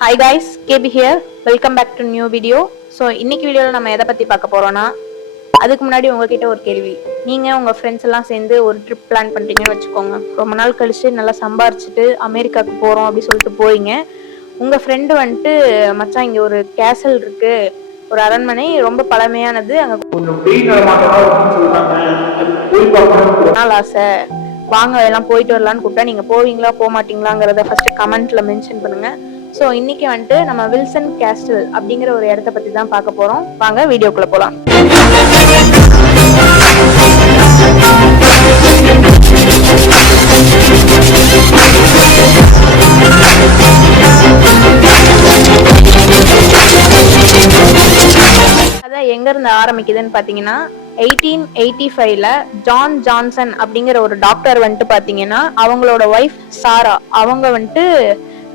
Hi guys, KP here. Welcome back to new video. So இன்னைக்கு வீடியோவில் நம்ம எதை பற்றி பார்க்க போகிறோன்னா, அதுக்கு முன்னாடி உங்ககிட்ட ஒரு கேள்வி. நீங்கள் உங்கள் ஃப்ரெண்ட்ஸ் எல்லாம் சேர்ந்து ஒரு ட்ரிப் பிளான் பண்ணுறீங்கன்னு வச்சுக்கோங்க. ரொம்ப நாள் கழிச்சு நல்லா சம்பாரிச்சிட்டு அமெரிக்காவுக்கு போகிறோம் அப்படி சொல்லிட்டு போறீங்க. உங்கள் ஃப்ரெண்டு வந்துட்டு, மச்சான் இங்கே ஒரு கேசல் இருக்கு, ஒரு அரண்மனை ரொம்ப பழமையானது, அங்கே நாள் ஆசை, வாங்க எல்லாம் போயிட்டு வரலான்னு கூப்பிட்டா நீங்கள் போவீங்களா போக மாட்டீங்களாங்கிறத ஃபர்ஸ்ட் கமெண்ட்ல மென்ஷன் பண்ணுங்க. ஸோ இன்னைக்கு வந்துட்டு நம்ம வில்சன் கேஸ்டில் அப்படிங்கிற ஒரு இடத்த பத்தி தான் பார்க்க போறோம். வாங்க வீடியோக்குள்ள போலாம். அதான் எங்க இருந்து ஆரம்பிக்குதுன்னு பாத்தீங்கன்னா, 1885ல ஜான் ஜான்சன் அப்படிங்கிற ஒரு டாக்டர் வந்துட்டு பாத்தீங்கன்னா, அவங்களோட ஒய்ஃப் சாரா, அவங்க வந்துட்டு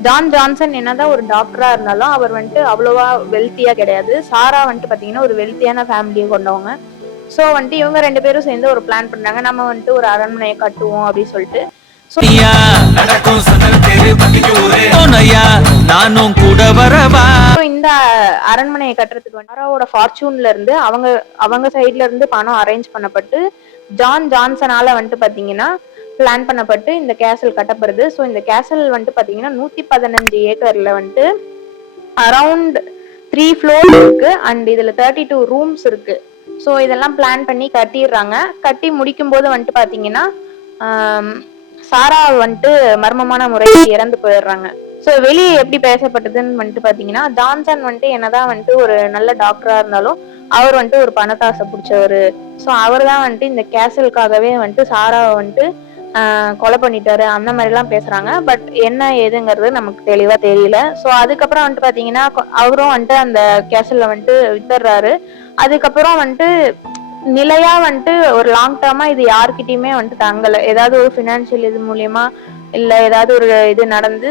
ஜான் ஜான்சன் என்னதான் ஒரு டாக்டரா இருந்தாலும் அவர் வந்துட்டு அவ்வளவா வெல்த்தியா கிடையாது. சாரா வந்துட்டு பாத்தீங்கன்னா ஒரு வெல்த்தியான ஃபேமிலியை கொண்டவங்க. ஸோ வந்துட்டு இவங்க ரெண்டு பேரும் சேர்ந்து ஒரு பிளான் பண்ணாங்க, நம்ம வந்துட்டு ஒரு அரண்மனையை கட்டுவோம் அப்படின்னு சொல்லிட்டு. இந்த அரண்மனையை கட்டுறதுக்கு சாராவோட ஃபார்ச்சூன்ல இருந்து அவங்க சைட்ல இருந்து பணம் அரேஞ்ச் பண்ணப்பட்டு ஜான் ஜான்சனால வந்துட்டு பாத்தீங்கன்னா பிளான் பண்ணப்பட்டு இந்த கேசல் கட்டப்படுது. ஸோ இந்த கேசல் வந்துட்டு பாத்தீங்கன்னா 115 ஏக்கர்ல வந்துட்டு அரௌண்ட் 3 floors இருக்கு அண்ட் இதுல 32 ரூம்ஸ் இருக்கு. ஸோ இதெல்லாம் பிளான் பண்ணி கட்டிடுறாங்க. கட்டி முடிக்கும் போது வந்துட்டு பாத்தீங்கன்னா சாரா வந்துட்டு மர்மமான முறையில் இறந்து போயிடுறாங்க. ஸோ வெளியே எப்படி பேசப்பட்டதுன்னு வந்துட்டு பாத்தீங்கன்னா, ஜான்சன் வந்துட்டு என்னதான் வந்துட்டு ஒரு நல்ல டாக்டரா இருந்தாலும் அவர் வந்துட்டு ஒரு பணத்தாசை பிடிச்சவரு. ஸோ அவர் தான் வந்துட்டு இந்த கேசலுக்காகவே வந்துட்டு சாராவை வந்துட்டு கொலை பண்ணிட்டாரு அந்த மாதிரி எல்லாம் பேசுறாங்க. பட் என்ன ஏதுங்கிறது நமக்கு தெளிவா தெரியல. ஸோ அதுக்கப்புறம் வந்துட்டு பாத்தீங்கன்னா அவரும் வந்துட்டு அந்த கேசல்ல வந்துட்டு வித்துடுறாரு. அதுக்கப்புறம் வந்துட்டு நிலையா வந்துட்டு ஒரு லாங் டேர்மா இது யாருக்கிட்டயுமே வந்துட்டு தங்கல. ஏதாவது ஒரு பினான்சியல் இது மூலியமா இல்ல ஏதாவது ஒரு இது நடந்து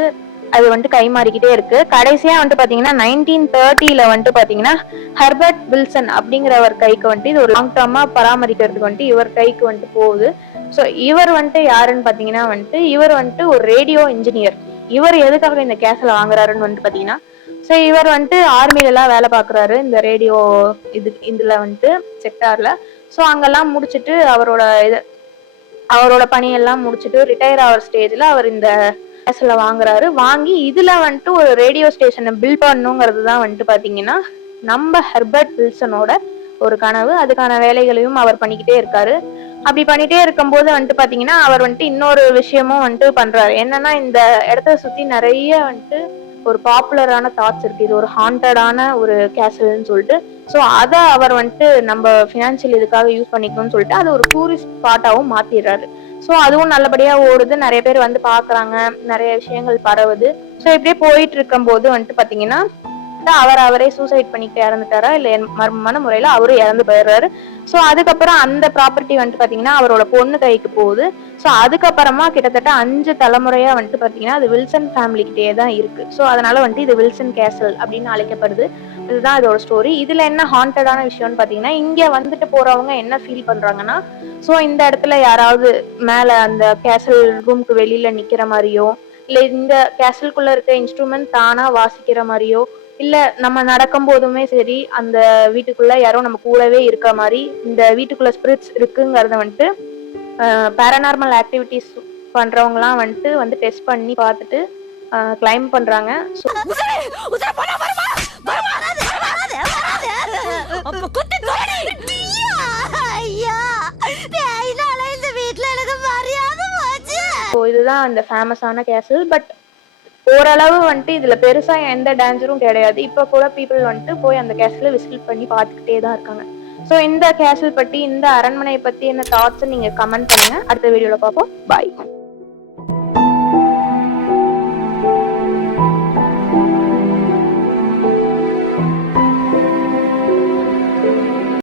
அது வந்துட்டு கை மாறிக்கிட்டே இருக்கு. கடைசியா வந்துட்டு பாத்தீங்கன்னா 1930ல வந்துட்டு பாத்தீங்கன்னா ஹெர்பர்ட் வில்சன் அப்படிங்கிறவர் கைக்கு வந்துட்டு இது ஒரு லாங் டேர்மா பராமரிக்கிறதுக்கு வந்துட்டு இவர் கைக்கு வந்துட்டு போகுது. ஸோ இவர் வந்துட்டு யாருன்னு பாத்தீங்கன்னா வந்துட்டு இவர் வந்துட்டு ஒரு ரேடியோ இன்ஜினியர். இவர் எதுக்காக இந்த கேசல வாங்குறாருன்னு வந்துட்டு பாத்தீங்கன்னா, ஸோ இவர் வந்துட்டு ஆர்மில எல்லாம் வேலை பாக்குறாரு இந்த ரேடியோ இதுல வந்துட்டு செக்டார்ல. ஸோ அங்கெல்லாம் முடிச்சுட்டு அவரோட பணியெல்லாம் முடிச்சுட்டு ரிட்டையர் ஆகிற ஸ்டேஜ்ல அவர் இந்த கேசல வாங்குறாரு. வாங்கி இதுல வந்துட்டு ஒரு ரேடியோ ஸ்டேஷனை பில்ட் பண்ணுங்கிறது தான் வந்துட்டு பாத்தீங்கன்னா நம்ம ஹெர்பர்ட் வில்சனோட ஒரு கனவு. அதுக்கான வேலைகளையும் அவர் பண்ணிக்கிட்டே இருக்காரு. அப்படி பண்ணிட்டே இருக்கும்போது வந்துட்டு பாத்தீங்கன்னா அவர் வந்துட்டு இன்னொரு விஷயமும் வந்துட்டு பண்றாரு. என்னன்னா, இந்த இடத்த சுத்தி நிறைய வந்துட்டு ஒரு பாப்புலரான தாட்ஸ் இருக்கு, இது ஒரு ஹாண்டடான ஒரு கேசல்னு சொல்லிட்டு. ஸோ அதை அவர் வந்துட்டு நம்ம பினான்சியல் இதுக்காக யூஸ் பண்ணிக்கணும்னு சொல்லிட்டு அது ஒரு டூரிஸ்ட் ஸ்பாட்டாவும் மாத்திடுறாரு. ஸோ அதுவும் நல்லபடியா ஓடுது, நிறைய பேர் வந்து பாக்குறாங்க, நிறைய விஷயங்கள் பரவுது. ஸோ இப்படியே போயிட்டு இருக்கும் போது வந்துட்டு பாத்தீங்கன்னா அவரே சூசைட் பண்ணிட்டு இறந்துட்டாரா இல்ல மர்மமான முறையில அவரு இறந்து போயிடுறாரு. ஸோ அதுக்கப்புறம் அந்த ப்ராப்பர்ட்டி வந்துட்டு பாத்தீங்கன்னா அவரோட பொண்ணு கைக்கு போகுது. ஸோ அதுக்கப்புறமா கிட்டத்தட்ட 5 தலைமுறையா வந்துட்டு பாத்தீங்கன்னா அது வில்சன் ஃபேமிலி கிட்டே தான் இருக்கு. ஸோ அதனால வந்துட்டு இது வில்சன் கேசல் அப்படின்னு அழைக்கப்படுது. இதுதான் இதோட ஸ்டோரி. இதுல என்ன ஹாண்டடான விஷயம்னு பாத்தீங்கன்னா, இங்க வந்துட்டு போறவங்க என்ன ஃபீல் பண்றாங்கன்னா, ஸோ இந்த இடத்துல யாராவது மேல அந்த கேசல் ரூமுக்கு வெளியில நிக்கிற மாதிரியோ இல்ல இந்த கேசலுக்குள்ள இருக்க இன்ஸ்ட்ருமெண்ட் தானா வாசிக்கிற மாதிரியோ இல்ல நம்ம நடக்கும் போதுமே சரி அந்த வீட்டுக்குள்ள யாரோ நம்ம கூடவே இருக்கிற மாதிரி இந்த வீட்டுக்குள்ள ஸ்பிரிட்ஸ் இருக்குங்கிறத வந்துட்டு பேரநார்மல் ஆக்டிவிட்டிஸ் பண்றவங்க எல்லாம் வந்து டெஸ்ட் பண்ணி பார்த்துட்டு கிளைம் பண்றாங்க. இதுதான் அந்த ஃபேமஸான கேசல். பட் ஓரளவு வந்துட்டு இதுல பெருசா எந்த டேஞ்சரும் கிடையாது. இப்ப கூட பீப்புள் வந்துட்டு போய் அந்த கேசல விசிட் பண்ணி பார்த்துக்கிட்டே தான் இருக்காங்க. ஸோ இந்த கேசல் பத்தி இந்த அரண்மனை பத்தி என்ன தாட்ஸ் நீங்க கமெண்ட் பண்ணுங்க. அடுத்த வீடியோல பார்ப்போம். பாய்.